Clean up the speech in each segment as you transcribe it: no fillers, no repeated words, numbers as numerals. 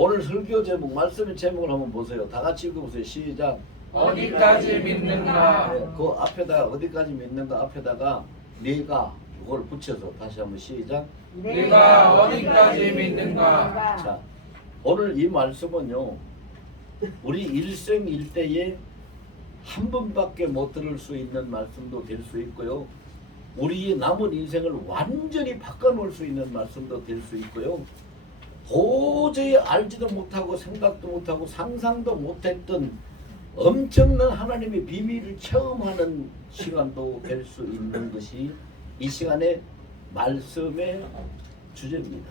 오늘 설교 제목, 말씀의 제목을 한번 보세요. 다 같이 읽어보세요. 시작. 어디까지 믿는가? 네, 그 앞에다가 어디까지 믿는가 앞에다가 네가 그걸 붙여서 다시 한번 시작. 네가 어디까지 믿는가? 자, 오늘 이 말씀은요, 우리 일생일대에 한 번밖에 못 들을 수 있는 말씀도 될 수 있고요, 우리의 남은 인생을 완전히 바꿔놓을 수 있는 말씀도 될 수 있고요, 도저히 알지도 못하고 생각도 못하고 상상도 못했던 엄청난 하나님의 비밀을 체험하는 시간도 될 수 있는 것이 이 시간의 말씀의 주제입니다.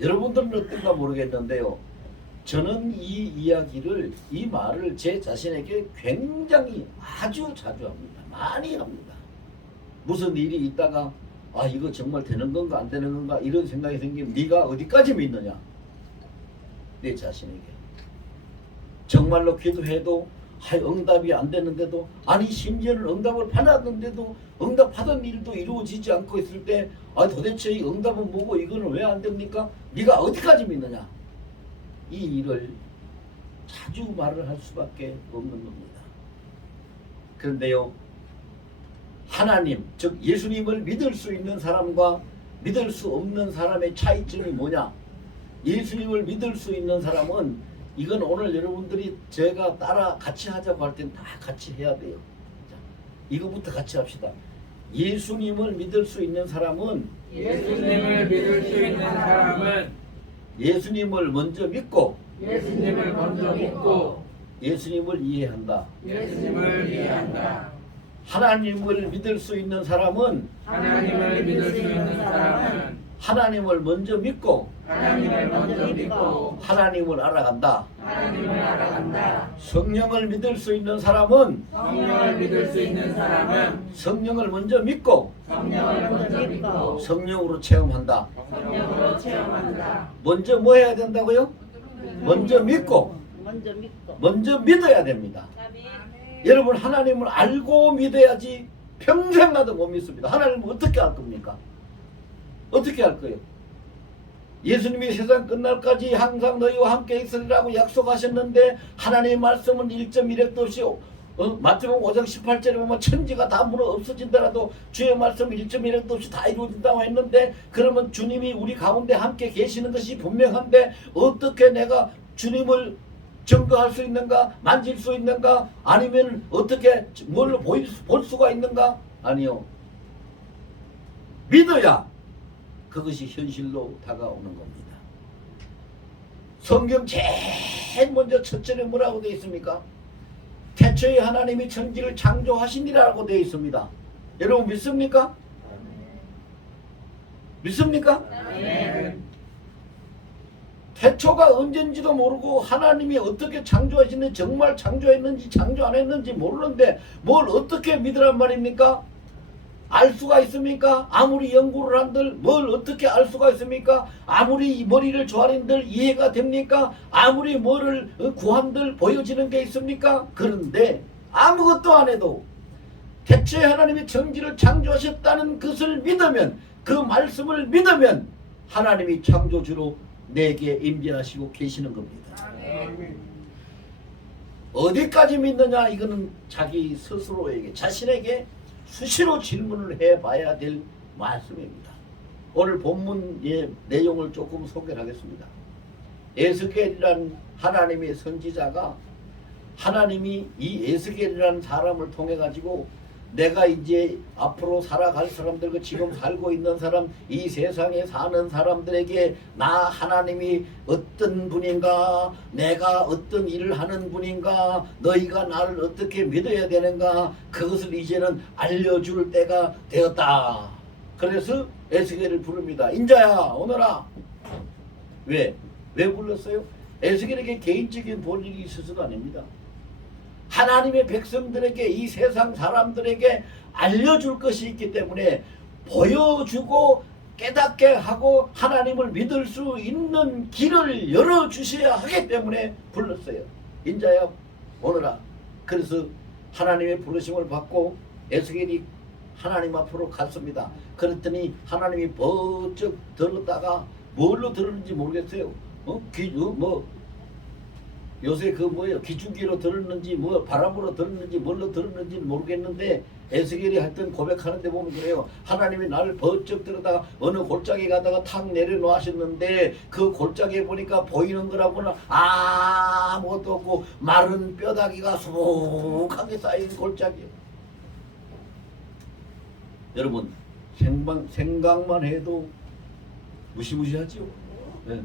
여러분들은 어떤가 모르겠는데요, 저는 이 말을 제 자신에게 굉장히 아주 자주 합니다. 많이 합니다. 무슨 일이 있다가 아, 이거 정말 되는 건가 안 되는 건가 이런 생각이 생기면 네가 어디까지 믿느냐, 내 자신에게. 정말로 기도해도 응답이 안 되는데도, 아니 심지어는 응답을 받았는데도 응답하던 일도 이루어지지 않고 있을 때 아, 도대체 이 응답은 뭐고 이거는 왜 안 됩니까? 네가 어디까지 믿느냐, 이 일을 자주 말을 할 수밖에 없는 겁니다. 그런데요, 하나님, 즉 예수님을 믿을 수 있는 사람과 믿을 수 없는 사람의 차이점이 뭐냐? 예수님을 믿을 수 있는 사람은, 이건 오늘 여러분들이 제가 따라 같이 하자고 할 땐 다 같이 해야 돼요. 자, 이거부터 같이 합시다. 예수님을 믿을 수 있는 사람은 예수님을 믿을 수 있는 사람은 예수님을 먼저 믿고 예수님을 먼저 믿고 예수님을 이해한다. 예수님을 이해한다. 하나님을 믿을 수 있는 사람은 하나님을 믿을 수 있는 사람은 하나님을 먼저 믿고 하나님을 먼저 믿고 하나님을 알아간다. 하나님을 알아간다. 성령을 믿을 수 있는 사람은 성령을 믿을 수 있는 사람은 성령을 먼저 믿고 성령을 먼저 믿고 성령으로 체험한다. 성령으로 체험한다. 먼저 뭐 해야 된다고요? 먼저 믿고 먼저 믿어야 됩니다. 여러분, 하나님을 알고 믿어야지 평생 나도 못 믿습니다. 하나님은 어떻게 할 겁니까? 어떻게 할 거예요? 예수님이 세상 끝날까지 항상 너희와 함께 있으리라고 약속하셨는데 하나님의 말씀은 1.1획도 없이 마태복음 5장 18절에 보면 천지가 다 물어 없어진다라도 주의 말씀 1.1획도 없이 다 이루어진다고 했는데, 그러면 주님이 우리 가운데 함께 계시는 것이 분명한데 어떻게 내가 주님을 증거할 수 있는가? 만질 수 있는가? 아니면 어떻게 뭘로 볼 수가 있는가? 아니요. 믿어야 그것이 현실로 다가오는 겁니다. 성경 제일 먼저 첫 절에 뭐라고 되어 있습니까? 태초에 하나님이 천지를 창조하시니라고 되어 있습니다. 여러분 믿습니까? 믿습니까? 네. 태초가 언젠지도 모르고 하나님이 어떻게 창조하시는지, 정말 창조했는지 창조 안 했는지 모르는데 뭘 어떻게 믿으란 말입니까? 알 수가 있습니까? 아무리 연구를 한들 뭘 어떻게 알 수가 있습니까? 아무리 머리를 조아린들 이해가 됩니까? 아무리 뭐를 구한들 보여지는 게 있습니까? 그런데 아무것도 안 해도 대체 하나님이 천지를 창조하셨다는 것을 믿으면, 그 말씀을 믿으면 하나님이 창조주로 내게 임재하시고 계시는 겁니다. 어디까지 믿느냐? 이거는 자기 스스로에게, 자신에게 수시로 질문을 해봐야 될 말씀입니다. 오늘 본문의 내용을 조금 소개를 하겠습니다. 에스겔이라는 하나님의 선지자가, 하나님이 이 에스겔이라는 사람을 통해 가지고 내가 이제 앞으로 살아갈 사람들, 그 지금 살고 있는 사람, 이 세상에 사는 사람들에게 나 하나님이 어떤 분인가, 내가 어떤 일을 하는 분인가, 너희가 나를 어떻게 믿어야 되는가, 그것을 이제는 알려줄 때가 되었다. 그래서 에스겔을 부릅니다. 인자야 오너라. 왜 불렀어요? 에스겔에게 개인적인 볼 일이 있어서가 아닙니다. 하나님의 백성들에게, 이 세상 사람들에게 알려줄 것이 있기 때문에, 보여주고 깨닫게 하고 하나님을 믿을 수 있는 길을 열어주셔야 하기 때문에 불렀어요. 인자야 오너라. 그래서 하나님의 부르심을 받고 에스겔이 하나님 앞으로 갔습니다. 그랬더니 하나님이 번쩍 들었다가 뭘로 들었는지 모르겠어요. 뭐 요새 그 뭐예요? 기중기로 들었는지 뭐 바람으로 들었는지 뭘로 들었는지 모르겠는데 에스겔이 하여튼 고백하는데 보면 그래요. 하나님이 나를 번쩍 들어다가 어느 골짜기 가다가 탁 내려놓으셨는데 그 골짜기에 보니까 보이는 거라고는 아무것도 없고 마른 뼈다귀가 수북하게 쌓인 골짜기예요. 여러분 생각만 해도 무시무시하지요. 네.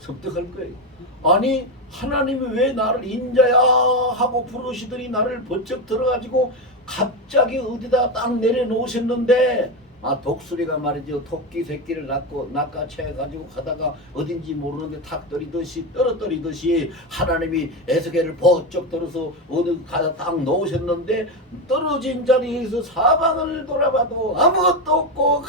섭득할 거예요. 아니 하나님이 왜 나를 인자야 하고 부르시더니 나를 번쩍 들어가지고 갑자기 어디다 딱 내려놓으셨는데 독수리가 말이죠. 토끼 새끼를 낚아채가지고 가다가 어딘지 모르는데 탁 떨어뜨리듯이 하나님이 에스겔을 번쩍 들어서 어디 가다 딱 놓으셨는데 떨어진 자리에서 사방을 돌아봐도 아무것도 없고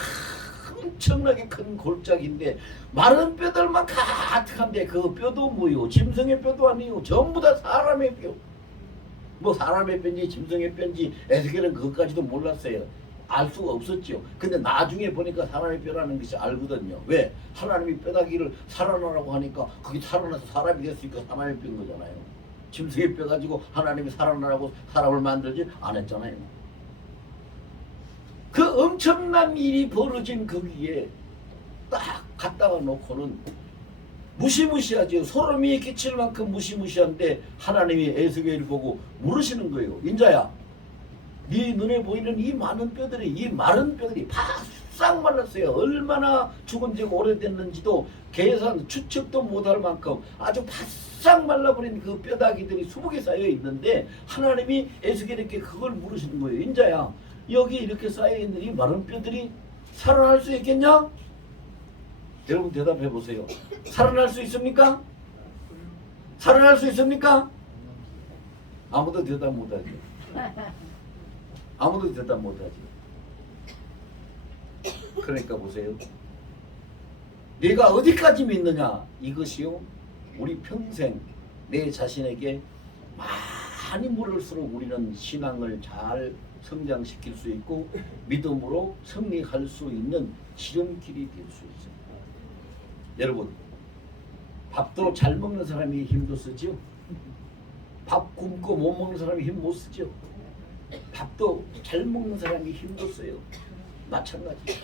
엄청나게 큰 골짜기인데 마른 뼈들만 가득한데 그 뼈도 뭐요? 짐승의 뼈도 아니요. 전부 다 사람의 뼈. 뭐 사람의 뼈인지 짐승의 뼈인지 에스겔은 그것까지도 몰랐어요. 알 수가 없었죠. 근데 나중에 보니까 사람의 뼈라는 것이 알거든요. 왜? 하나님이 뼈다귀를 살아나라고 하니까 그게 살아나서 사람이 됐으니까 사람의 뼈인 거잖아요. 짐승의 뼈 가지고 하나님이 살아나라고 사람을 만들지 안 했잖아요. 그 엄청난 일이 벌어진 거기에 딱 갖다가 놓고는 무시무시하죠. 소름이 끼칠 만큼 무시무시한데 하나님이 에스겔을 보고 물으시는 거예요. 인자야, 네 눈에 보이는 이 많은 뼈들이, 이 마른 뼈들이 바싹 말랐어요. 얼마나 죽은 지가 오래됐는지도 추측도 못할 만큼 아주 바싹 말라버린 그 뼈다귀들이 수북에 쌓여 있는데 하나님이 에스겔에게 그걸 물으시는 거예요. 인자야, 여기 이렇게 쌓여있는 이 마른 뼈들이 살아날 수 있겠냐? 여러분 대답해 보세요. 살아날 수 있습니까? 살아날 수 있습니까? 아무도 대답 못하죠. 아무도 대답 못하죠. 그러니까 보세요. 네가 어디까지 믿느냐? 이것이요, 우리 평생 내 자신에게 많이 물을수록 우리는 신앙을 잘 성장시킬 수 있고 믿음으로 승리할 수 있는 지름길이 될 수 있습니다. 여러분, 밥도 잘 먹는 사람이 힘도 쓰죠. 밥 굶고 못 먹는 사람이 힘 못 쓰죠. 밥도 잘 먹는 사람이 힘도 써요. 마찬가지.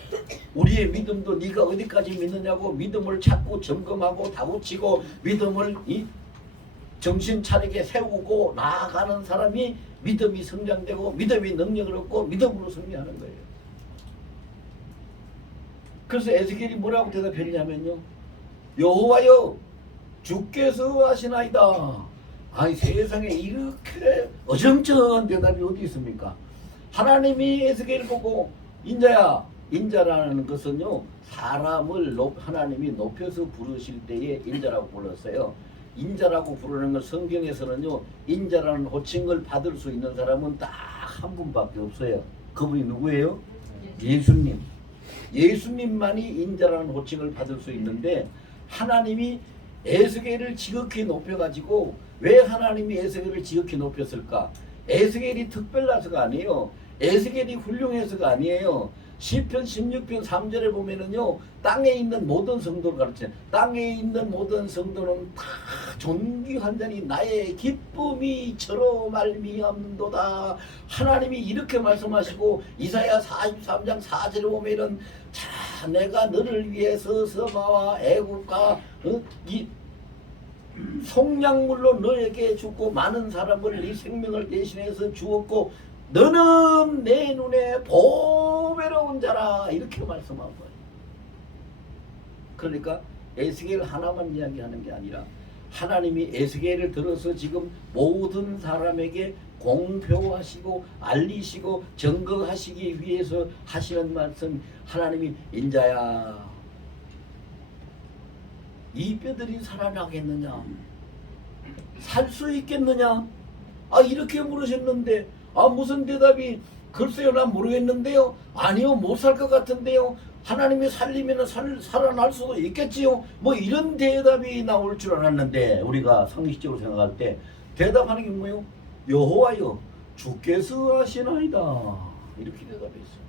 우리의 믿음도 네가 어디까지 믿느냐고 믿음을 찾고 점검하고 다우치고 믿음을 정신 차리게 세우고 나아가는 사람이 믿음이 성장되고 믿음이 능력을 얻고 믿음으로 승리하는 거예요. 그래서 에스겔이 뭐라고 대답했냐면요, 여호와여 주께서 하시나이다. 아니 세상에 이렇게 어정쩡한 대답이 어디 있습니까? 하나님이 에스겔을 보고 인자야, 인자라는 것은요 사람을 하나님이 높여서 부르실 때에 인자라고 불렀어요. 인자라고 부르는 걸 성경에서는요, 인자라는 호칭을 받을 수 있는 사람은 딱 한 분밖에 없어요. 그분이 누구예요? 예수님. 예수님만이 인자라는 호칭을 받을 수 있는데 하나님이 에스겔을 지극히 높여가지고, 왜 하나님이 에스겔을 지극히 높였을까? 에스겔이 특별나서가 아니에요. 에스겔이 훌륭해서가 아니에요. 시편 16편 3절에 보면은요, 땅에 있는 모든 성도를 가르쳐요. 땅에 있는 모든 성도는 다 존귀한 자니 나의 기쁨이 저로 말미암는도다. 하나님이 이렇게 말씀하시고, 이사야 43장 4절에 보면은 자, 내가 너를 위해서 서바와 애국과 이 속량물로 너에게 주고 많은 사람을 네 생명을 대신해서 주었고 너는 내 눈에 보배로운 자라, 이렇게 말씀한 거예요. 그러니까 에스겔 하나만 이야기하는 게 아니라 하나님이 에스겔을 들어서 지금 모든 사람에게 공표하시고 알리시고 증거하시기 위해서 하시는 말씀, 하나님이 인자야, 이 뼈들이 살아나겠느냐? 살 수 있겠느냐? 이렇게 물으셨는데 무슨 대답이, 글쎄요 난 모르겠는데요, 아니요 못 살 것 같은데요, 하나님이 살리면 살아날 수도 있겠지요, 뭐 이런 대답이 나올 줄 알았는데 우리가 상식적으로 생각할 때 대답하는 게 뭐예요? 여호와여 주께서 하시나이다, 이렇게 대답했어요.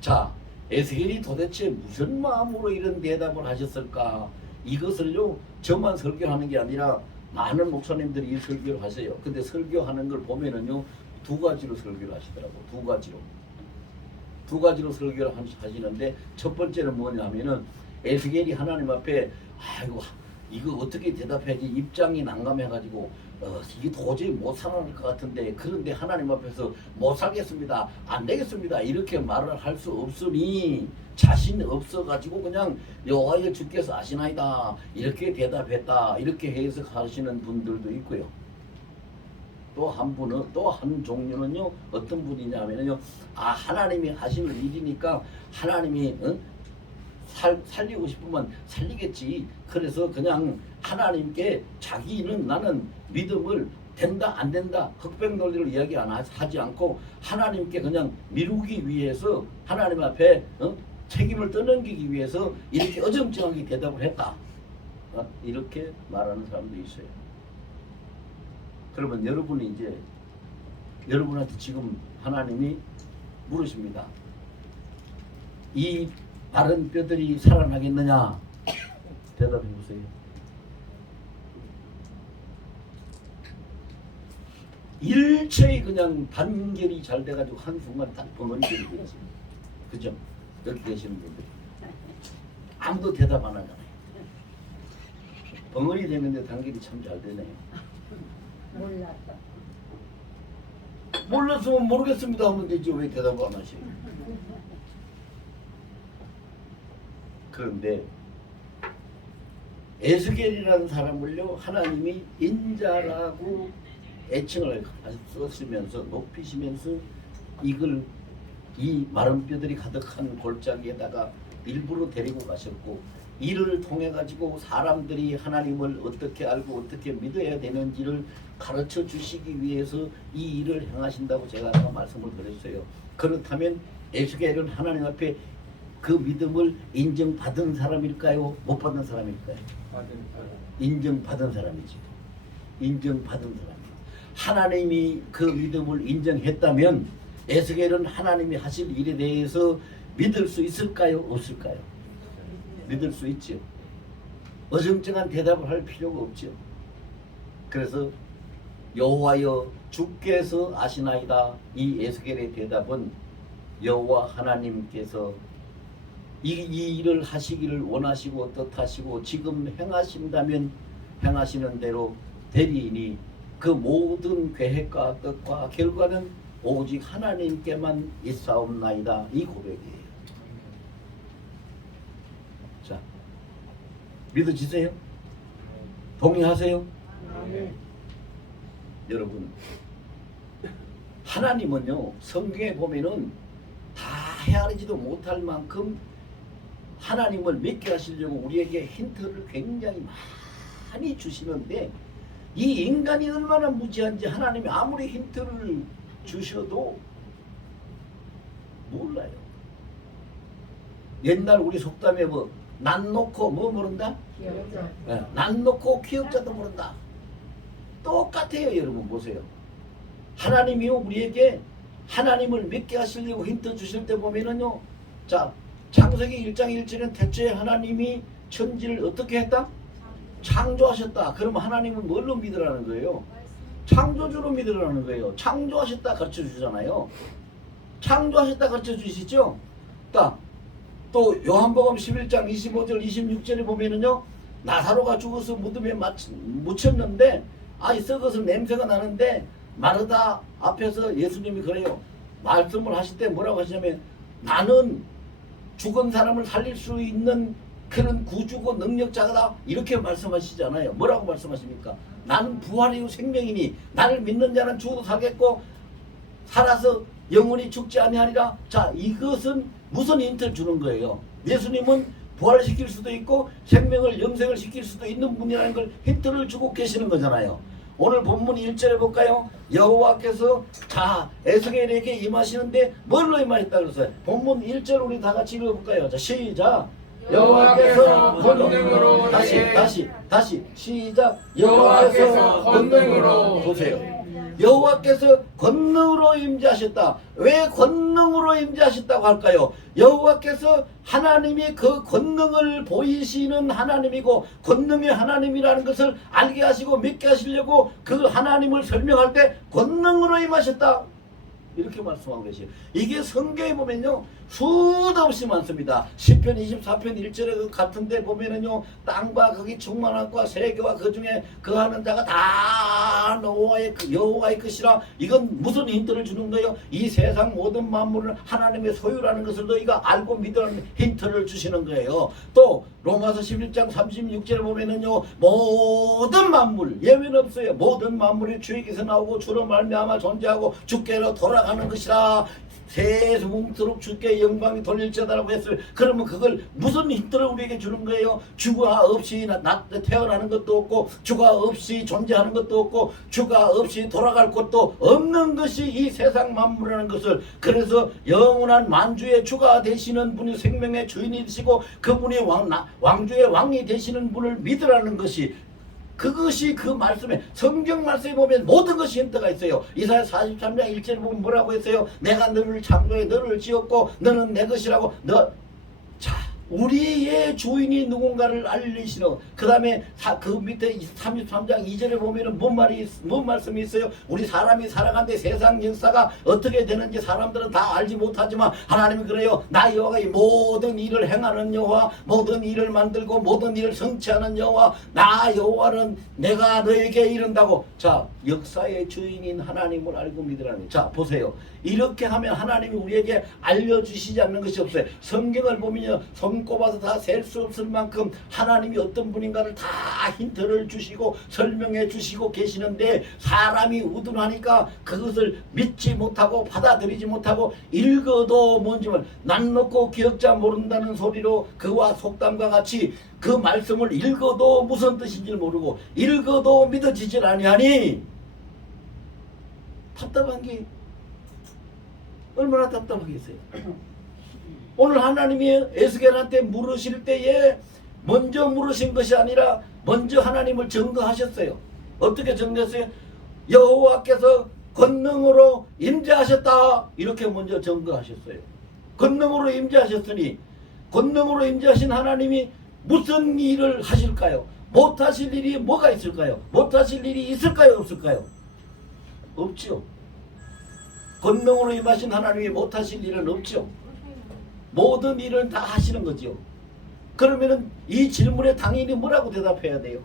자, 에스겔이 도대체 무슨 마음으로 이런 대답을 하셨을까? 이것을요 저만 설교하는 게 아니라 많은 목사님들이 이 설교를 하세요. 근데 설교하는 걸 보면은요 두 가지로 설교를 하시더라고. 두 가지로 설교를 하시는데 첫 번째는 뭐냐면은 에스겔이 하나님 앞에 아이고 이거 어떻게 대답해야지 입장이 난감해가지고 이게 도저히 못 살아날 것 같은데 그런데 하나님 앞에서 못 살겠습니다 안 되겠습니다 이렇게 말을 할 수 없으니 자신 없어가지고 그냥 여호와여 주께서 아시나이다 이렇게 대답했다 이렇게 해석하시는 분들도 있고요. 또 한 종류는요 어떤 분이냐면요 하나님이 하시는 일이니까 하나님이 살리고 싶으면 살리겠지. 그래서 그냥 하나님께 자기는 나는 믿음을 된다 안 된다 흑백 논리를 이야기 하지 않고 하나님께 그냥 미루기 위해서 하나님 앞에 책임을 떠넘기기 위해서 이렇게 어정쩡하게 대답을 했다. 이렇게 말하는 사람도 있어요. 그러면 여러분이 이제 여러분한테 지금 하나님이 물으십니다. 이 마른 뼈들이 살아나겠느냐? 대답해 보세요. 일체의 그냥 단결이 잘 돼가지고 한순간 딱 벙어리 되겠습니다. 그죠? 여기 계시는 분들 아무도 대답 안 하잖아요. 벙어리 되는데 단결이 참 잘 되네요. 몰랐으면 모르겠습니다 하면 되지 왜 대답을 안 하세요? 그런데 에스겔이라는 사람을요 하나님이 인자라고 애칭을 썼으면서 높이시면서 이걸 이 마른 뼈들이 가득한 골짜기에다가 일부러 데리고 가셨고 이를 통해 가지고 사람들이 하나님을 어떻게 알고 어떻게 믿어야 되는지를 가르쳐 주시기 위해서 이 일을 행하신다고 제가 아까 말씀을 드렸어요. 그렇다면 에스겔은 하나님 앞에 그 믿음을 인정받은 사람일까요? 못 받은 사람일까요? 인정받은 사람이지. 인정받은 사람이에요. 하나님이 그 믿음을 인정했다면 에스겔은 하나님이 하실 일에 대해서 믿을 수 있을까요? 없을까요? 믿을 수 있죠. 어정쩡한 대답을 할 필요가 없죠. 그래서 여호와여 주께서 아시나이다. 이 에스겔의 대답은 여호와 하나님께서 이 일을 하시기를 원하시고 뜻하시고 지금 행하신다면 행하시는 대로 되리니 그 모든 계획과 뜻과 결과는 오직 하나님께만 있사옵나이다. 이 고백이에요. 자, 믿어지세요? 동의하세요? 여러분, 하나님은요 성경에 보면은 다 헤아리지도 못할 만큼 하나님을 믿게 하시려고 우리에게 힌트를 굉장히 많이 주시는데 이 인간이 얼마나 무지한지 하나님이 아무리 힌트를 주셔도 몰라요. 옛날 우리 속담에 뭐 난 놓고 뭐 모른다? 난 놓고 기억자도 모른다. 똑같아요. 여러분 보세요. 하나님이요 우리에게 하나님을 믿게 하시려고 힌트 주실 때 보면은요 자 창세기 1장 1절은 태초에 하나님이 천지를 어떻게 했다? 창조하셨다. 그러면 하나님은 뭘로 믿으라는 거예요? 창조주로 믿으라는 거예요. 창조하셨다 가르쳐 주잖아요. 창조하셨다 가르쳐 주시죠? 또 요한복음 11장 25절 26절에 보면은요 나사로가 죽어서 무덤에 묻혔는데 썩어서 냄새가 나는데 마르다 앞에서 예수님이 그래요. 말씀을 하실 때 뭐라고 하시냐면 나는 죽은 사람을 살릴 수 있는 그런 구주고 능력자다 이렇게 말씀하시잖아요. 뭐라고 말씀하십니까? 나는 부활이요 생명이니 나를 믿는 자는 죽어도 살겠고 살아서 영원히 죽지 아니하리라. 자 이것은 무슨 힌트를 주는 거예요? 예수님은 부활시킬 수도 있고 생명을 영생을 시킬 수도 있는 분이라는 걸 힌트를 주고 계시는 거잖아요. 오늘 본문 1절에 볼까요? 여호와께서 자 에스겔에게 임하시는데 뭘로 임하셨다 그랬어요? 본문 1절 우리 다 같이 읽어볼까요? 자 시작. 여호와께서 권능으로 다시 시작. 여호와께서 권능으로 보세요. 여호와께서 권능으로 임재하셨다. 왜 권능으로 임재하셨다고 할까요? 여호와께서 하나님이 그 권능을 보이시는 하나님이고 권능의 하나님이라는 것을 알게 하시고 믿게 하시려고 그 하나님을 설명할 때 권능으로 임하셨다. 이렇게 말씀한 것이에요. 이게 성경에 보면요 수도 없이 많습니다. 시편 24편 1절에 그 같은데 보면은요 땅과 거기 충만한 과 세계와 그 중에 거하는 자가 다 여호와의 것이라. 이건 무슨 힌트를 주는 거예요? 이 세상 모든 만물을 하나님의 소유라는 것을 너희가 알고 믿으라는 힌트를 주시는 거예요. 또 로마서 11장 36절에 보면은요 모든 만물 예외는 없어요. 모든 만물이 주에게서 나오고 주로 말미암아 존재하고 주께로 돌아가는 것이라. 세수뭉토록 주께 영광이 돌릴지어다라고 했어요. 그러면 그걸 무슨 힌트를 우리에게 주는 거예요? 주가 없이 태어나는 것도 없고 주가 없이 존재하는 것도 없고 주가 없이 돌아갈 것도 없는 것이 이 세상 만물이라는 것을. 그래서 영원한 만주의 주가 되시는 분이 생명의 주인이 되시고 그분이 왕주의 왕이 되시는 분을 믿으라는 것이, 그것이 그 말씀에 성경 말씀에 보면 모든 것이 힌트가 있어요. 이사야 43장 1절에 보면 뭐라고 했어요? 내가 너를 창조해 너를 지었고 너는 내 것이라고. 우리의 주인이 누군가를 알리시는. 그 다음에 그 밑에 33장 2절에 보면은 뭔 말씀이 있어요? 우리 사람이 살아가는데 세상 역사가 어떻게 되는지 사람들은 다 알지 못하지만 하나님이 그래요. 나 여호와가 이 모든 일을 행하는 여호와, 모든 일을 만들고 모든 일을 성취하는 여호와, 나 여호와는 내가 너에게 이른다고. 자, 역사의 주인인 하나님을 알고 믿으라는. 자, 보세요. 이렇게 하면 하나님이 우리에게 알려주시지 않는 것이 없어요. 성경을 보면요 손꼽아서 다 셀 수 없을 만큼 하나님이 어떤 분인가를 다 힌트를 주시고 설명해 주시고 계시는데, 사람이 우둔하니까 그것을 믿지 못하고 받아들이지 못하고 읽어도 뭔지 난 놓고 기억자 모른다는 소리로 그와 속담과 같이 그 말씀을 읽어도 무슨 뜻인지 모르고 읽어도 믿어지질 아니하니 답답한 게 얼마나 답답하겠어요. 오늘 하나님이 에스겔한테 물으실 때에 먼저 물으신 것이 아니라 먼저 하나님을 증거하셨어요. 어떻게 증거했어요? 여호와께서 권능으로 임재하셨다. 이렇게 먼저 증거하셨어요. 권능으로 임재하셨으니 권능으로 임재하신 하나님이 무슨 일을 하실까요? 못하실 일이 뭐가 있을까요? 못하실 일이 있을까요? 없을까요? 없죠. 권능으로 임하신 하나님이 못하실 일은 없죠. 모든 일을 다 하시는 거죠. 그러면은 이 질문에 당연히 뭐라고 대답해야 돼요?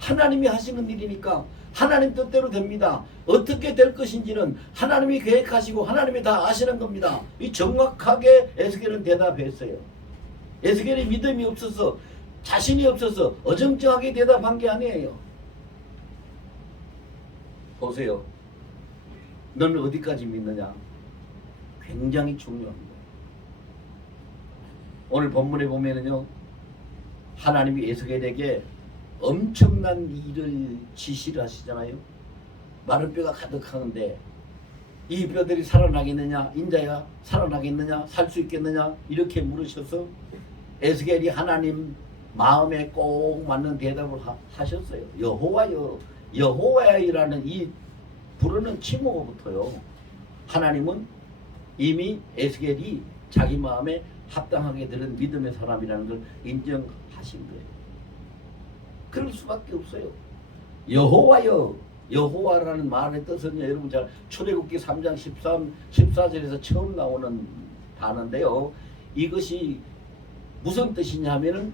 하나님이 하시는 일이니까 하나님 뜻대로 됩니다. 어떻게 될 것인지는 하나님이 계획하시고 하나님이 다 아시는 겁니다. 이 정확하게 에스겔은 대답했어요. 에스겔이 믿음이 없어서 자신이 없어서 어정쩡하게 대답한 게 아니에요. 보세요. 너는 어디까지 믿느냐? 굉장히 중요합니다. 오늘 본문에 보면은요, 하나님이 에스겔에게 엄청난 일을 지시를 하시잖아요. 마른 뼈가 가득하는데 이 뼈들이 살아나겠느냐? 인자야 살아나겠느냐? 살 수 있겠느냐? 이렇게 물으셔서 에스겔이 하나님 마음에 꼭 맞는 대답을 하셨어요. 여호와여, 여호와이라는 이 부르는 칭호부터요, 하나님은 이미 에스겔이 자기 마음에 합당하게 들은 믿음의 사람이라는 걸 인정하신 거예요. 그럴 수밖에 없어요. 여호와여, 여호와라는 말의 뜻은 여러분 잘 출애굽기 3장 14절에서 처음 나오는 단어인데요. 이것이 무슨 뜻이냐 하면은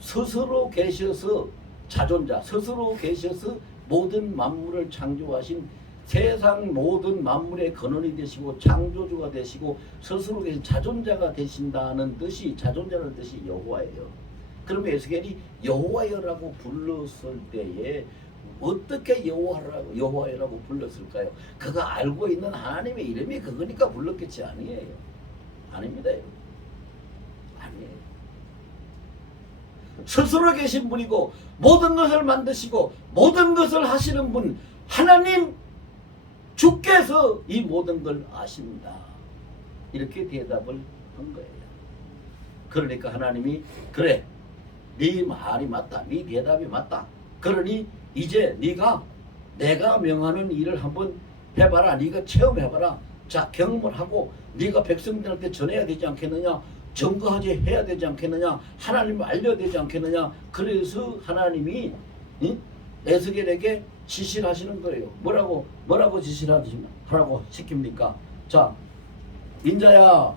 스스로 계셔서 자존자, 스스로 계셔서 모든 만물을 창조하신 세상 모든 만물의 근원이 되시고 창조주가 되시고 스스로 계신 자존자가 되신다는 뜻이, 자존자라는 뜻이 여호와예요. 그러면 에스겔이 여호와여라고 불렀을 때에 어떻게 여호와여라고 불렀을까요? 그가 알고 있는 하나님의 이름이 그거니까 불렀겠지. 아니에요. 아닙니다. 아니에요. 스스로 계신 분이고 모든 것을 만드시고 모든 것을 하시는 분 하나님 주께서 이 모든 걸 아신다. 이렇게 대답을 한 거예요. 그러니까 하나님이 그래, 네 말이 맞다. 네 대답이 맞다. 그러니 이제 네가 내가 명하는 일을 한번 해봐라. 네가 체험해봐라. 자, 경험을 하고 네가 백성들한테 전해야 되지 않겠느냐. 증거하지 해야 되지 않겠느냐. 하나님을 알려야 되지 않겠느냐. 그래서 하나님이 에스겔에게 지시를 하시는 거예요. 뭐라고 지시를 하라고 시킵니까? 자, 인자야,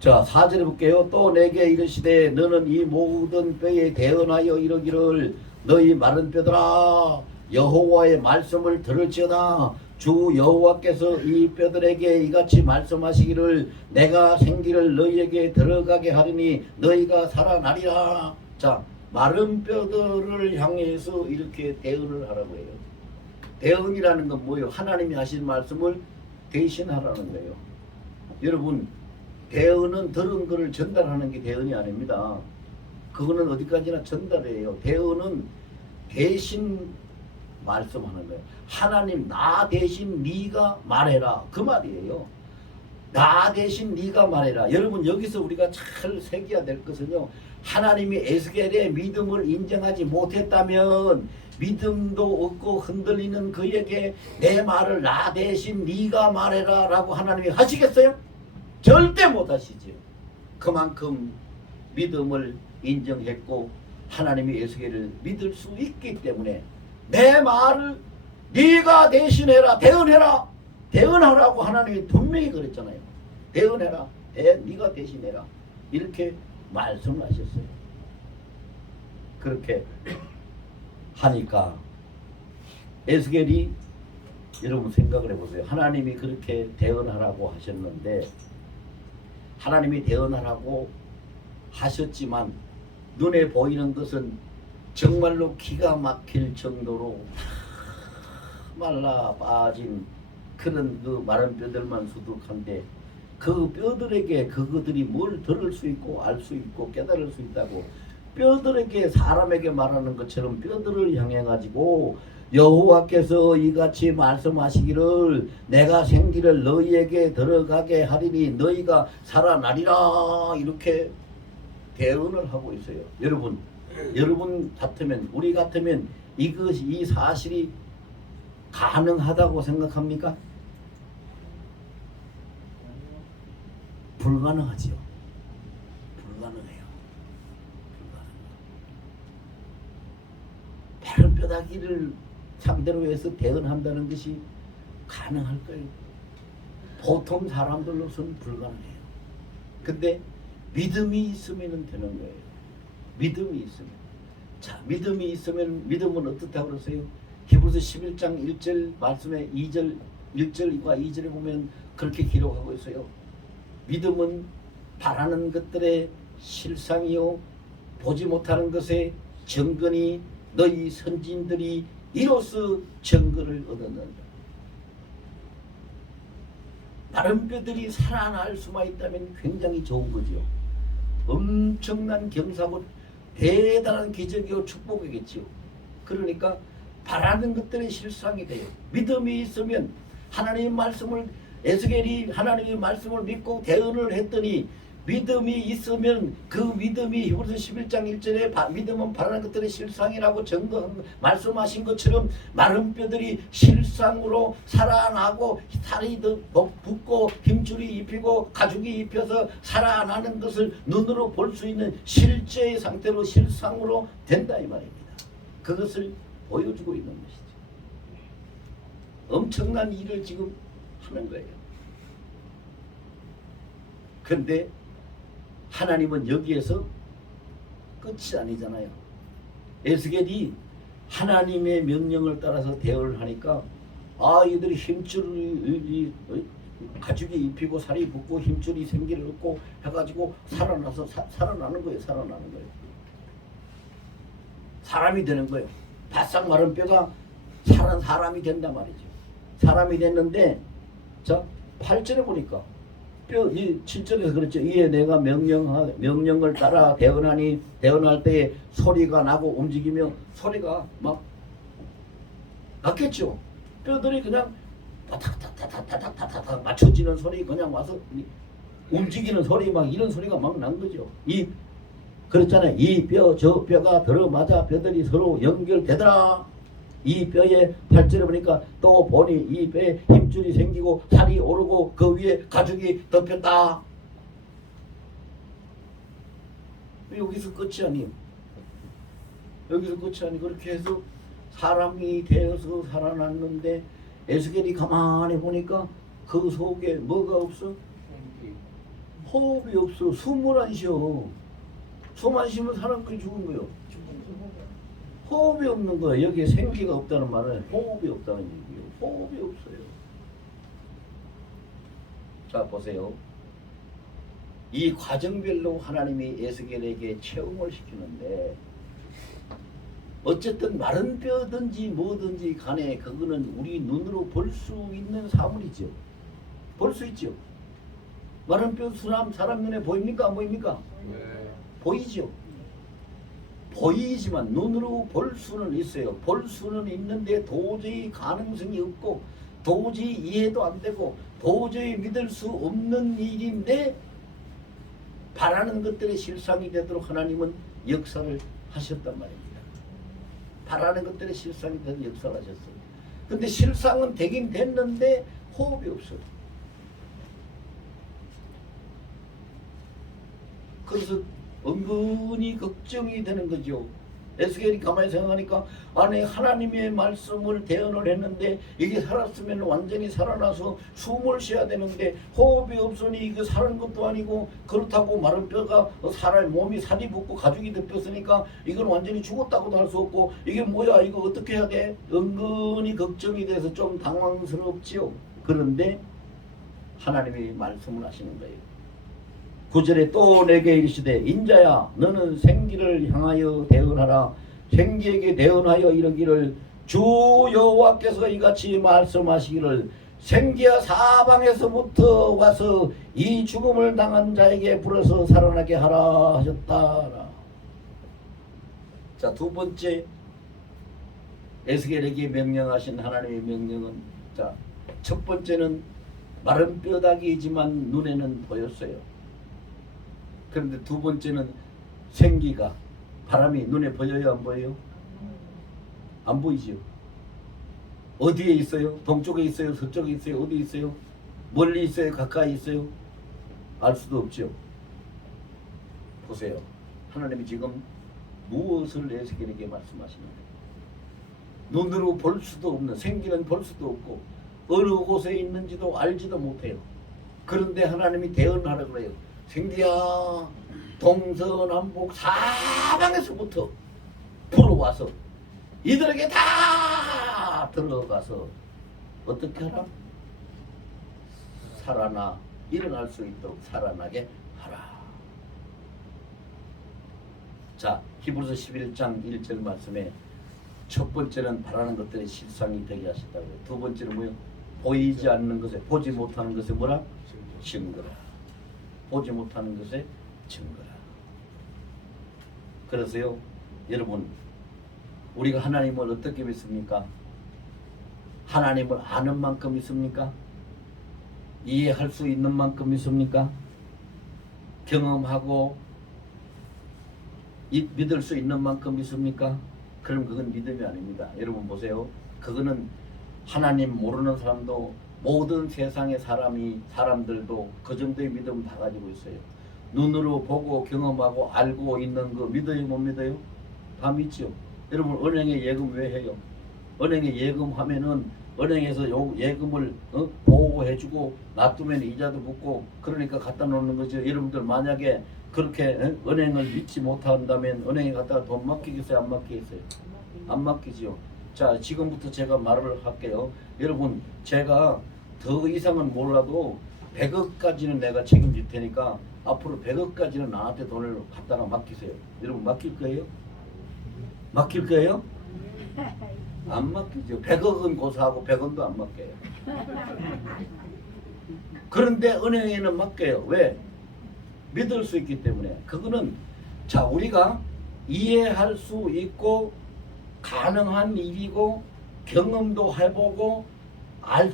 자, 4절에 볼게요. 또 내게 이르시되 너는 이 모든 뼈에 대언하여 이르기를 너희 마른 뼈들아 여호와의 말씀을 들을지어다. 주 여호와께서 이 뼈들에게 이같이 말씀하시기를 내가 생기를 너희에게 들어가게 하리니 너희가 살아나리라. 자, 마른 뼈들을 향해서 이렇게 대언을 하라고 해요. 대언이라는 건 뭐예요? 하나님이 하신 말씀을 대신하라는 거예요. 여러분, 대언은 들은 것을 전달하는 게 대언이 아닙니다. 그거는 어디까지나 전달이에요. 대언은 대신 말씀하는 거예요. 하나님, 나 대신 네가 말해라. 그 말이에요. 나 대신 네가 말해라. 여러분, 여기서 우리가 잘 새겨야 될 것은요, 하나님이 에스겔의 믿음을 인정하지 못했다면 믿음도 없고 흔들리는 그에게 내 말을 나 대신 네가 말해라 라고 하나님이 하시겠어요? 절대 못하시죠. 그만큼 믿음을 인정했고 하나님이 에스겔을 믿을 수 있기 때문에 내 말을 네가 대신해라. 대언해라. 대언하라고 하나님이 분명히 그랬잖아요. 대언해라. 네가 대신해라. 이렇게 말씀하셨어요. 그렇게 하니까 에스겔이, 여러분 생각을 해보세요. 하나님이 그렇게 대언하라고 하셨는데, 하나님이 대언하라고 하셨지만 눈에 보이는 것은 정말로 기가 막힐 정도로 말라 빠진 그런 그 마른 뼈들만 수두룩한데, 그 뼈들에게 그들이 뭘 들을 수 있고 알 수 있고 깨달을 수 있다고, 뼈들에게 사람에게 말하는 것처럼 뼈들을 향해 가지고 여호와께서 이같이 말씀하시기를 내가 생기를 너희에게 들어가게 하리니 너희가 살아나리라. 이렇게 대언을 하고 있어요. 여러분 같으면, 우리 같으면 이 사실이 가능하다고 생각합니까? 불가능하지요. 불가능해요. 다른 뼈다귀를 상대로 해서 대언한다는 것이 가능할까요? 보통 사람들로서는 불가능해요. 근데 믿음이 있으면 되는 거예요. 믿음이 있으면. 자, 믿음이 있으면, 믿음은 어떻다고 그러세요? 히브리서 11장 1절 말씀에 1절과 2절에 보면 그렇게 기록하고 있어요. 믿음은 바라는 것들의 실상이요 보지 못하는 것의 증거니 너희 선진들이 이로써 증거를 얻었는다. 마른 뼈들이 살아날 수만 있다면 굉장히 좋은 거죠. 엄청난 경사고 대단한 기적이요 축복이겠죠. 그러니까 바라는 것들의 실상이 돼요. 믿음이 있으면 하나님의 말씀을, 에스겔이 하나님의 말씀을 믿고 대언을 했더니 믿음이 있으면 그 믿음이 히브리서 11장 1절에 믿음은 바라는 것들의 실상이라고 말씀하신 것처럼 마른 뼈들이 실상으로 살아나고 살이 붙고 힘줄이 입히고 가죽이 입혀서 살아나는 것을 눈으로 볼 수 있는 실제의 상태로 실상으로 된다 이 말입니다. 그것을 보여주고 있는 것이죠. 엄청난 일을 지금 하는 거예요. 그런데 하나님은 여기에서 끝이 아니잖아요. 에스겔이 하나님의 명령을 따라서 대언을 하니까 이들이 힘줄이 가죽이 입히고 살이 붙고 힘줄이 생기를 얻고 해가지고 살아나는 거예요. 살아나는 거예요. 사람이 되는 거예요. 바싹 마른 뼈가 사람이 된단 말이죠. 사람이 됐는데, 자 8절에 보니까 이 7절에서 그렇죠. 이에 내가 명령을 따라 대언하니 대언할 때에 소리가 나고 움직이며, 소리가 막 났겠죠. 뼈들이 그냥 타닥타닥타닥타닥 맞춰지는 소리, 그냥 와서 움직이는 소리, 막 이런 소리가 막 난 거죠. 이 그렇잖아요. 이 뼈 저 뼈가 들어맞아 뼈들이 서로 연결되더라. 이 뼈에 8절에 보니까 또 보니 이 뼈에 힘줄이 생기고 살이 오르고 그 위에 가죽이 덮였다. 여기서 끝이 아니에요. 여기서 끝이 아니. 그렇게 해서 사람이 되어서 살아났는데 에스겔이 가만히 보니까 그 속에 뭐가 없어? 호흡이 없어. 숨을 안 쉬어. 숨 안 쉬면 사람들이 죽은 거예요. 호흡이 없는 거예요. 여기에 생기가 없다는 말은 호흡이 없다는 얘기예요. 호흡이 없어요. 자 보세요. 이 과정별로 하나님이 에스겔에게 체험을 시키는데 어쨌든 마른 뼈든지 뭐든지 간에 그거는 우리 눈으로 볼 수 있는 사물이죠. 볼 수 있죠. 마른 뼈 사람 눈에 보입니까? 안 보입니까? 네. 보이죠. 보이지만 눈으로 볼 수는 있어요. 볼 수는 있는데 도저히 가능성이 없고 도저히 이해도 안 되고 도저히 믿을 수 없는 일인데 바라는 것들의 실상이 되도록 하나님은 역사를 하셨단 말입니다. 바라는 것들의 실상이 되도록 역사를 하셨어요. 근데 실상은 되긴 됐는데 호흡이 없어요. 그래서 은근히 걱정이 되는 거죠. 에스겔이 가만히 생각하니까 아니 하나님의 말씀을 대언을 했는데 이게 살았으면 완전히 살아나서 숨을 쉬어야 되는데 호흡이 없으니 이거 사는 것도 아니고 그렇다고 마른 뼈가 사람 몸이 살이 붙고 가죽이 덮였으니까 이건 완전히 죽었다고도 할 수 없고 이게 뭐야 이거 어떻게 해야 돼? 은근히 걱정이 돼서 좀 당황스럽지요. 그런데 하나님이 말씀을 하시는 거예요. 9절에 또 내게 이르시되 인자야 너는 생기를 향하여 대언하라. 생기에게 대언하여 이르기를 주 여호와께서 이같이 말씀하시기를 생기야 사방에서부터 와서 이 죽음을 당한 자에게 불어서 살아나게 하라 하셨다. 자, 두 번째 에스겔에게 명령하신 하나님의 명령은 자, 첫 번째는 마른 뼈다귀이지만 눈에는 보였어요. 그런데 두 번째는 생기가 바람이 눈에 보여요? 안 보여요? 안 보이지요. 어디에 있어요? 동쪽에 있어요? 서쪽에 있어요? 어디 있어요? 멀리 있어요? 가까이 있어요? 알 수도 없죠. 보세요. 하나님이 지금 무엇을 에스겔에게 말씀하시는가? 눈으로 볼 수도 없는 생기는 볼 수도 없고 어느 곳에 있는지도 알지도 못해요. 그런데 하나님이 대언하라 그래요. 생기야 동서남북 사방에서부터 불어와서 이들에게 다 들어가서 어떻게 하라? 살아나 일어날 수 있도록 살아나게 하라. 자, 히브리서 11장 1절 말씀에 첫 번째는 바라는 것들의 실상이 되게 하셨다고요. 두 번째는 뭐요? 보이지 않는 것에 보지 못하는 것에 뭐라? 증거라. 보지 못하는 것에 증거라. 그래서요, 여러분, 우리가 하나님을 어떻게 믿습니까? 하나님을 아는 만큼 믿습니까? 이해할 수 있는 만큼 믿습니까? 경험하고 믿을 수 있는 만큼 믿습니까? 그럼 그건 믿음이 아닙니다. 여러분 보세요. 그거는 하나님 모르는 사람도 모든 세상의 사람들도 그 정도의 믿음 다 가지고 있어요. 눈으로 보고 경험하고 알고 있는 거 믿어요? 못 믿어요? 다 믿죠. 여러분 은행에 예금 왜 해요? 은행에 예금하면은 은행에서 예금을 보호해주고 놔두면 이자도 붙고 그러니까 갖다 놓는 거죠. 여러분들 만약에 그렇게 은행을 믿지 못한다면 은행에 갖다가 돈 맡기겠어요? 안 맡기겠어요? 안 맡기죠. 자, 지금부터 제가 말을 할게요. 여러분, 제가 더 이상은 몰라도 100억까지는 내가 책임질 테니까 앞으로 100억까지는 나한테 돈을 갖다가 맡기세요. 여러분 맡길 거예요? 맡길 거예요? 안 맡기죠. 100억은 고사하고 100원도 안 맡겨요. 그런데 은행에는 맡겨요. 왜? 믿을 수 있기 때문에. 그거는 자, 우리가 이해할 수 있고 가능한 일이고 경험도 해보고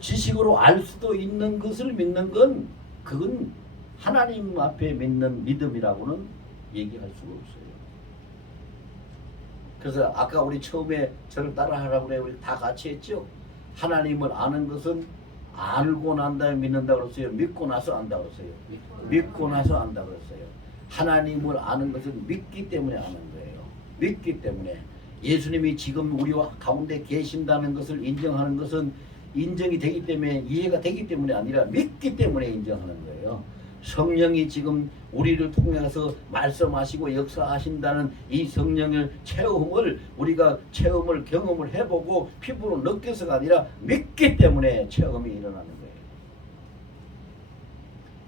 지식으로 알 수도 있는 것을 믿는 건 그건 하나님 앞에 믿는 믿음이라고는 얘기할 수가 없어요. 그래서 아까 우리 처음에 저를 따라하라고 그래 우리 다 같이 했죠. 하나님을 아는 것은 알고 난 다음에 믿는다 그랬어요. 믿고 나서 안다 그랬어요. 믿고 나서 안다 그랬어요. 하나님을 아는 것은 믿기 때문에 아는 거예요. 믿기 때문에 예수님이 지금 우리와 가운데 계신다는 것을 인정하는 것은 인정이 되기 때문에 이해가 되기 때문에 아니라 믿기 때문에 인정하는 거예요. 성령이 지금 우리를 통해서 말씀하시고 역사하신다는 이 성령의 체험을 우리가 체험을 경험을 해보고 피부로 느껴서가 아니라 믿기 때문에 체험이 일어나는 거예요.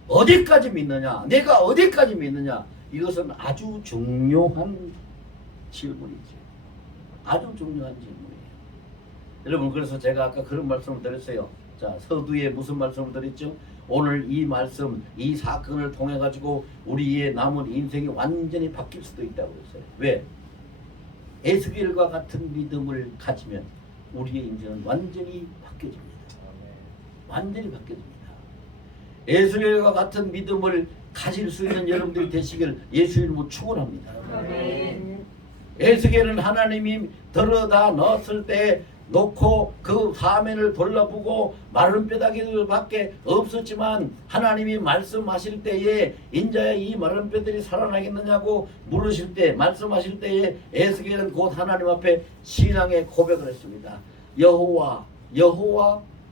어디까지 믿느냐? 내가 어디까지 믿느냐? 이것은 아주 중요한 질문이죠. 아주 중요한 질문이에요. 여러분 그래서 제가 아까 그런 말씀을 드렸어요. 자, 서두에 무슨 말씀을 드렸죠? 오늘 이 말씀, 이 사건을 통해 가지고 우리의 남은 인생이 완전히 바뀔 수도 있다고 했어요. 왜? 에스겔과 같은 믿음을 가지면 우리의 인생은 완전히 바뀌어집니다. 완전히 바뀌어집니다. 에스겔과 같은 믿음을 가질 수 있는 여러분들이 되시길 예수 이름으로 축원합니다. 에스겔은 하나님이 들어다 넣었을 때 놓고 그 사면을 돌려보고 마른 뼈다귀들밖에 없었지만 하나님이 말씀하실 때에 인자야 이 마른 뼈들이 살아나겠느냐고 물으실 때 말씀하실 때에 에스겔은 곧 하나님 앞에 신앙의 고백을 했습니다. 여호와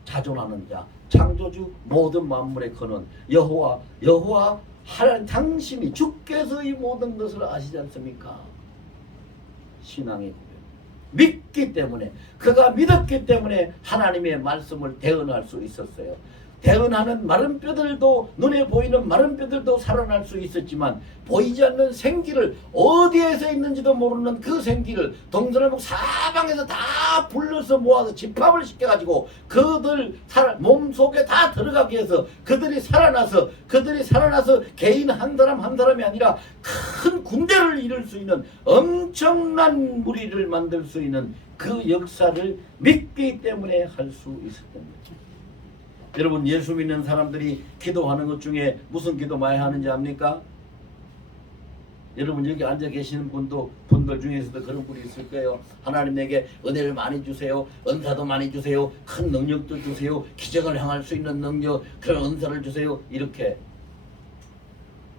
자존하는 자 창조주 모든 만물의 근원 여호와 하나님 당신이 주께서 이 모든 것을 아시지 않습니까? 신앙의 고백. 믿기 때문에 그가 믿었기 때문에 하나님의 말씀을 대언할 수 있었어요. 대언하는 마른 뼈들도 눈에 보이는 마른 뼈들도 살아날 수 있었지만 보이지 않는 생기를 어디에서 있는지도 모르는 그 생기를 동서남북 사방에서 다 불러서 모아서 집합을 시켜가지고 그들 몸속에 다 들어가기 위해서 그들이 살아나서 개인 한 사람 한 사람이 아니라 큰 군대를 이룰 수 있는 엄청난 무리를 만들 수 있는 그 역사를 믿기 때문에 할 수 있었던 거죠. 여러분 예수 믿는 사람들이 기도하는 것 중에 무슨 기도 많이 하는지 압니까? 여러분 여기 앉아 계시는 분들 중에서도 그런 분이 있을 거예요. 하나님 내게 은혜를 많이 주세요. 은사도 많이 주세요. 큰 능력도 주세요. 기적을 행할 수 있는 능력 그런 은사를 주세요. 이렇게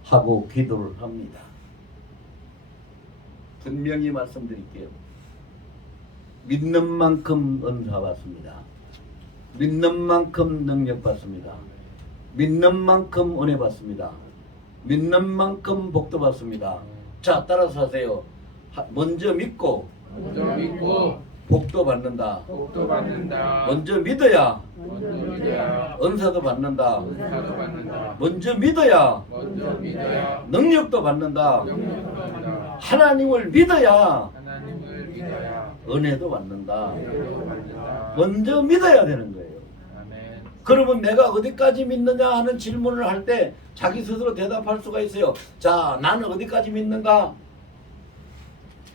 하고 기도를 합니다. 분명히 말씀드릴게요. 믿는 만큼 은사 받습니다. 믿는 만큼 능력 받습니다. 믿는 만큼 은혜 받습니다. 믿는 만큼 복도 받습니다. 자, 따라서 하세요. 먼저 믿고 복도 받는다. 먼저 믿어야 은사도 받는다. 먼저 믿어야 능력도 받는다. 하나님을 믿어야 은혜도 받는다. 먼저 믿어야 되는 거예요. 그러면 내가 어디까지 믿느냐 하는 질문을 할 때 자기 스스로 대답할 수가 있어요. 자, 나는 어디까지 믿는가?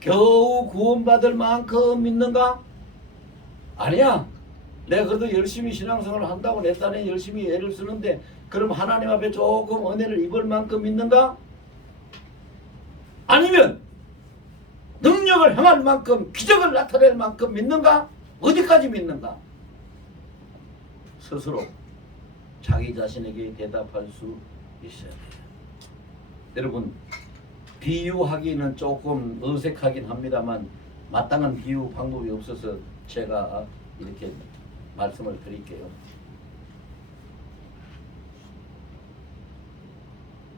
겨우 구원받을 만큼 믿는가? 아니야. 내가 그래도 열심히 신앙생활을 한다고 내 딴에 열심히 애를 쓰는데 그럼 하나님 앞에 조금 은혜를 입을 만큼 믿는가? 아니면 능력을 행할 만큼 기적을 나타낼 만큼 믿는가? 어디까지 믿는가? 스스로 자기 자신에게 대답할 수 있어야 돼요. 여러분 비유하기는 조금 어색하긴 합니다만 마땅한 비유 방법이 없어서 제가 이렇게 말씀을 드릴게요.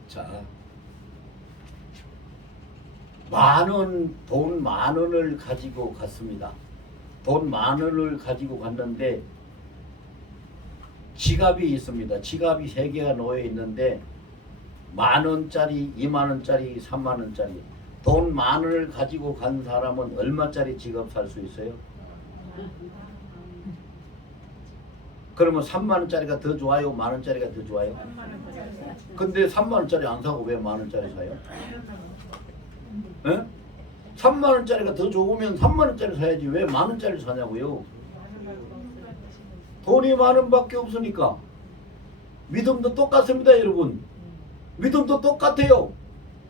자, 돈 10,000원을 가지고 갔습니다. 돈 10,000원을 가지고 갔는데 지갑이 있습니다. 지갑이 3개가 놓여 있는데 10,000원짜리, 20,000원짜리, 30,000원짜리 돈 10,000원을 가지고 간 사람은 얼마짜리 지갑 살 수 있어요? 그러면 30,000원짜리가 더 좋아요? 10,000원짜리가 더 좋아요? 근데 30,000원짜리 안 사고 왜 10,000원짜리 사요? 에? 30,000원짜리가 더 좋으면 30,000원짜리 사야지 왜 10,000원짜리 사냐고요? 돈이 10,000원밖에 없으니까. 믿음도 똑같습니다, 여러분. 믿음도 똑같아요.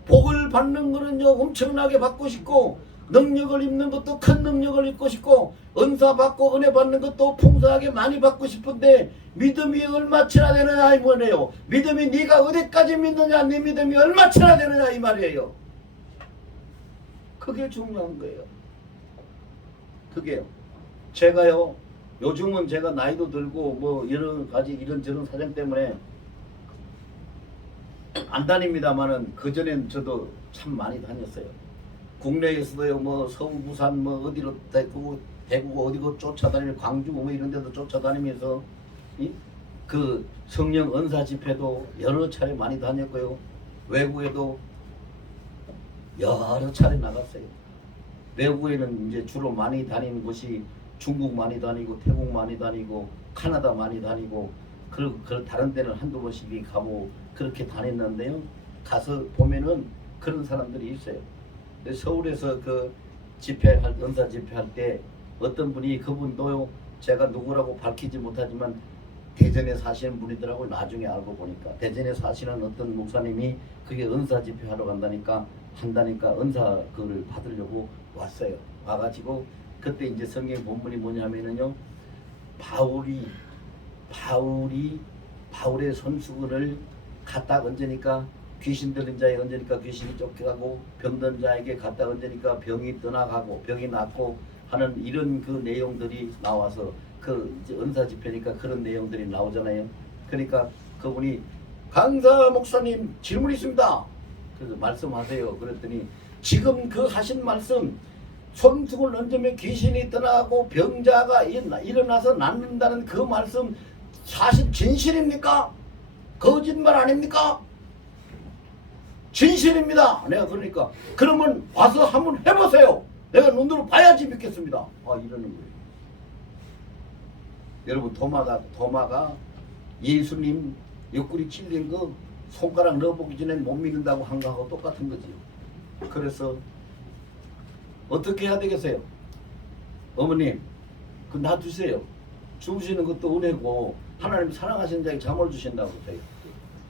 복을 받는 거는요 엄청나게 받고 싶고, 능력을 입는 것도 큰 능력을 입고 싶고, 은사 받고 은혜 받는 것도 풍성하게 많이 받고 싶은데, 믿음이 얼마치나 되느냐 이 말이에요. 믿음이 네가 어디까지 믿느냐, 네 믿음이 얼마치나 되느냐 이 말이에요. 그게 중요한 거예요. 그게요. 제가요 요즘은 제가 나이도 들고 뭐 여러 가지 이런저런 사정 때문에 안 다닙니다만은, 그전엔 저도 참 많이 다녔어요. 국내에서도요 뭐 서울 부산 뭐 어디로 대구 어디고 쫓아다니며 광주 뭐 이런 데도 쫓아다니면서 그 성령 은사 집회도 여러 차례 많이 다녔고요. 외국에도 여러 차례 나갔어요. 외국에는 이제 주로 많이 다니는 곳이 중국 많이 다니고, 태국 많이 다니고, 카나다 많이 다니고, 그 다른 데는 한두 번씩 가고 그렇게 다녔는데요. 가서 보면은 그런 사람들이 있어요. 서울에서 그 집회할, 은사 집회할 때 어떤 분이, 그분도요 제가 누구라고 밝히지 못하지만 대전에 사시는 분이더라고요. 나중에 알고 보니까 대전에 사시는 어떤 목사님이 그게 은사 집회하러 한다니까 은사 그걸 받으려고 왔어요. 와가지고 그때 이제 성경 본문이 뭐냐면은요, 바울의 손수건을 갖다 얹으니까 귀신 들린 자에 얹으니까 귀신이 쫓겨가고, 병든 자에게 갖다 얹으니까 병이 떠나가고 병이 낫고 하는 이런 그 내용들이 나와서, 그 이제 은사 집회니까 그런 내용들이 나오잖아요. 그러니까 그분이, 강사 목사님 질문 있습니다. 그래서 말씀하세요. 그랬더니 지금 그 하신 말씀, 손수건을 얹으면 귀신이 떠나고 병자가 일어나서 낫는다는 그 말씀 사실 진실입니까? 거짓말 아닙니까? 진실입니다. 내가 그러니까, 그러면 와서 한번 해보세요. 내가 눈으로 봐야지 믿겠습니다. 이러는 거예요. 여러분, 도마가 예수님 옆구리 찔린 거 손가락 넣어보기 전에 못 믿는다고 한 거하고 똑같은 거지요. 그래서 어떻게 해야 되겠어요? 어머님, 그 놔두세요. 주무시는 것도 은혜고 하나님 사랑하시는 자에게 잠을 주신다고 그래요.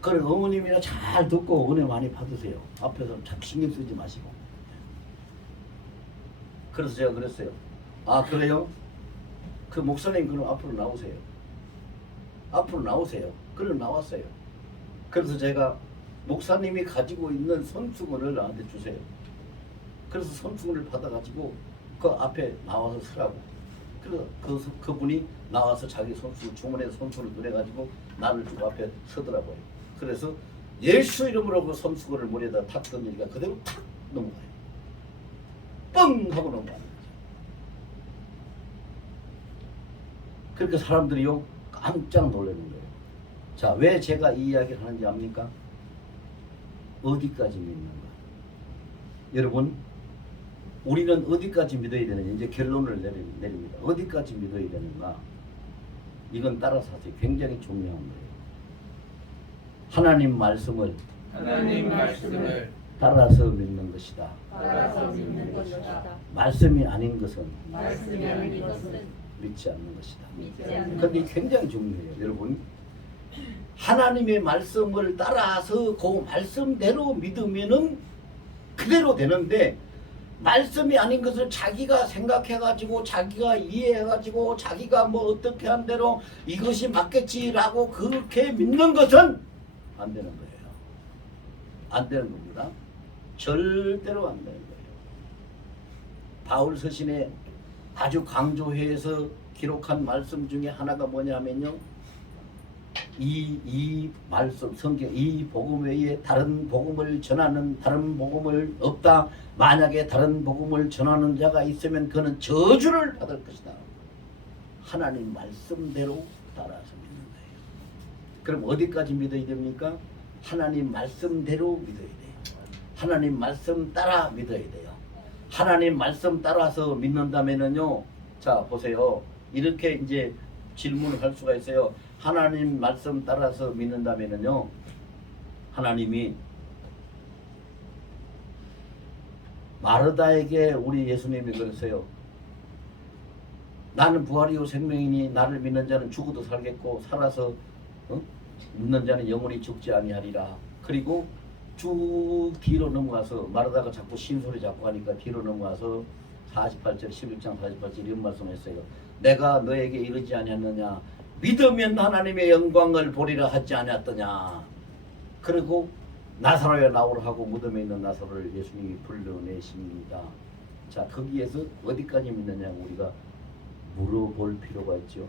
그래, 어머님이나 잘 듣고 은혜 많이 받으세요. 앞에서 자꾸 신경 쓰지 마시고. 그래서 제가 그랬어요. 그래요? 그 목사님 그럼 앞으로 나오세요. 앞으로 나오세요. 그래, 나왔어요. 그래서 제가 목사님이 가지고 있는 손수건을 나한테 주세요. 그래서 손수건을 받아가지고 그 앞에 나와서 서라고. 그래서 그분이 나와서 자기 손수건, 주머니에 손수건을 꺼내가지고 나를 주고 앞에 서더라고요. 그래서 예수 이름으로 그 손수건을 머리에다 탁 던지니까 그대로 탁 넘어가요. 뻥 하고 넘어가는 거죠. 그러니까 사람들이요 깜짝 놀라는 거예요. 자, 왜 제가 이 이야기를 하는지 압니까? 어디까지 믿는가? 여러분, 우리는 어디까지 믿어야 되는지 이제 결론을 내립니다. 어디까지 믿어야 되는가? 이건 따라서 하세요. 굉장히 중요한 거예요. 하나님 말씀을 따라서 믿는 것이다. 말씀이 아닌 것은 믿지 않는 것이다. 그런데 굉장히 중요해요. 여러분, 하나님의 말씀을 따라서 그 말씀대로 믿으면은 그대로 되는데, 말씀이 아닌 것을 자기가 생각해가지고 자기가 이해해가지고 자기가 뭐 어떻게 한 대로 이것이 맞겠지라고 그렇게 믿는 것은 안 되는 거예요. 안 되는 겁니다. 절대로 안 되는 거예요. 바울 서신에 아주 강조해서 기록한 말씀 중에 하나가 뭐냐면요, 이 말씀, 성경, 이 복음 외에 다른 복음을 전하는, 다른 복음을 없다. 만약에 다른 복음을 전하는 자가 있으면 그는 저주를 받을 것이다. 하나님 말씀대로 따라서 믿는 거예요. 그럼 어디까지 믿어야 됩니까? 하나님 말씀대로 믿어야 돼요. 하나님 말씀 따라 믿어야 돼요. 하나님 말씀 따라서 믿는다면은요, 자 보세요. 이렇게 이제 질문을 할 수가 있어요. 하나님 말씀 따라서 믿는다면은요, 하나님이 마르다에게 우리 예수님이 그랬어요. 나는 부활이요 생명이니 나를 믿는 자는 죽어도 살겠고 살아서 믿는 자는 영원히 죽지 아니하리라. 그리고 쭉 뒤로 넘어가서 말하다가 자꾸 신소리 자꾸 하니까 뒤로 넘어가서 48절 11장 48절 이런 말씀했어요. 내가 너에게 이르지 아니하느냐 믿으면 하나님의 영광을 보리라 하지 아니하더냐. 그리고 나사로에 나오라 하고 무덤에 있는 나사로를 예수님이 불러내십니다. 자, 거기에서 어디까지 믿느냐고 우리가 물어볼 필요가 있죠.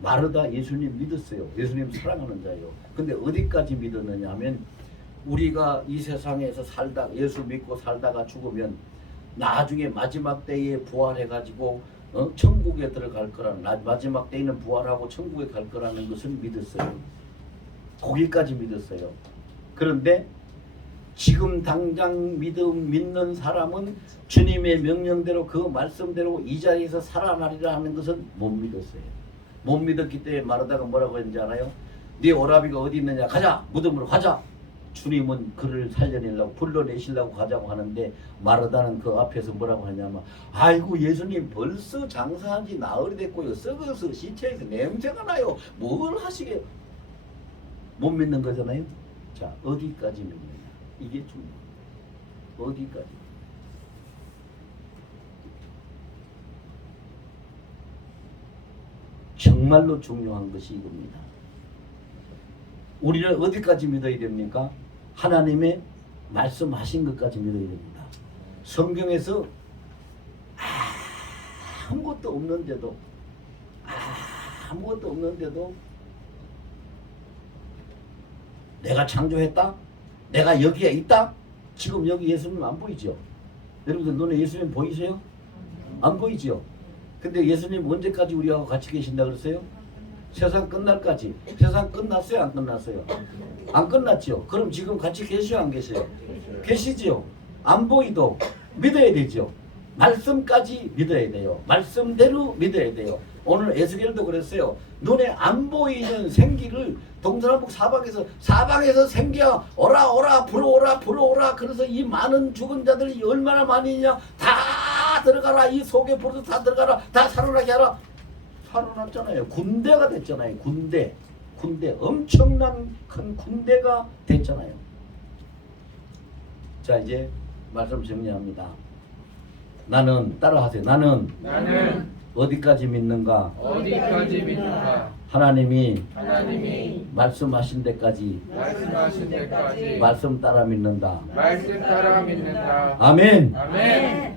마르다 예수님 믿었어요. 예수님 사랑하는 자예요. 근데 어디까지 믿었느냐 하면 우리가 이 세상에서 살다가 예수 믿고 살다가 죽으면 나중에 마지막 때에 부활해가지고 천국에 들어갈 거라는, 마지막 때에는 부활하고 천국에 갈 거라는 것을 믿었어요. 거기까지 믿었어요. 그런데 지금 당장 믿는 사람은 주님의 명령대로 그 말씀대로 이 자리에서 살아나리라 하는 것은 못 믿었어요. 못 믿었기 때문에 마르다가 뭐라고 했는지 알아요? 네 오라비가 어디 있느냐, 가자, 무덤으로 가자. 주님은 그를 살려내려고 불러내시려고 가자고 하는데 마르다는 그 앞에서 뭐라고 하냐면, 아이고 예수님 벌써 장사한 지 나흘이 됐고요, 썩어서 시체에서 냄새가 나요, 뭘 하시게. 못 믿는 거잖아요. 자, 어디까지 믿느냐, 이게 중요해요. 어디까지. 정말로 중요한 것이 이겁니다. 우리는 어디까지 믿어야 됩니까? 하나님의 말씀하신 것까지 믿어야 됩니다. 성경에서 아무것도 없는데도 내가 창조했다? 내가 여기에 있다? 지금 여기 예수님 안 보이죠? 여러분들 눈에 예수님 보이세요? 안 보이죠? 근데 예수님 언제까지 우리하고 같이 계신다 그랬어요? 세상 끝날까지. 세상 끝났어요? 안 끝났어요? 안 끝났죠? 그럼 지금 같이 계셔요? 안 계세요? 계시죠? 안 보이도 믿어야 되죠? 말씀까지 믿어야 돼요. 말씀대로 믿어야 돼요. 오늘 에스겔도 그랬어요. 눈에 안 보이는 생기를 동서남북 사방에서 생기야 오라 불어오라. 그래서 이 많은 죽은 자들이 얼마나 많이냐, 다 들어가라. 이 속에 불어서 다 들어가라. 다 살아나게 하라. 살아났잖아요. 군대가 됐잖아요. 군대 엄청난 큰 군대가 됐잖아요. 자, 이제 말씀 정리합니다. 나는, 따라하세요. 나는 어디까지 믿는가? 하나님이 말씀하신 데까지 말씀 따라 믿는다. 말씀 따라 믿는다. 아멘. 아멘.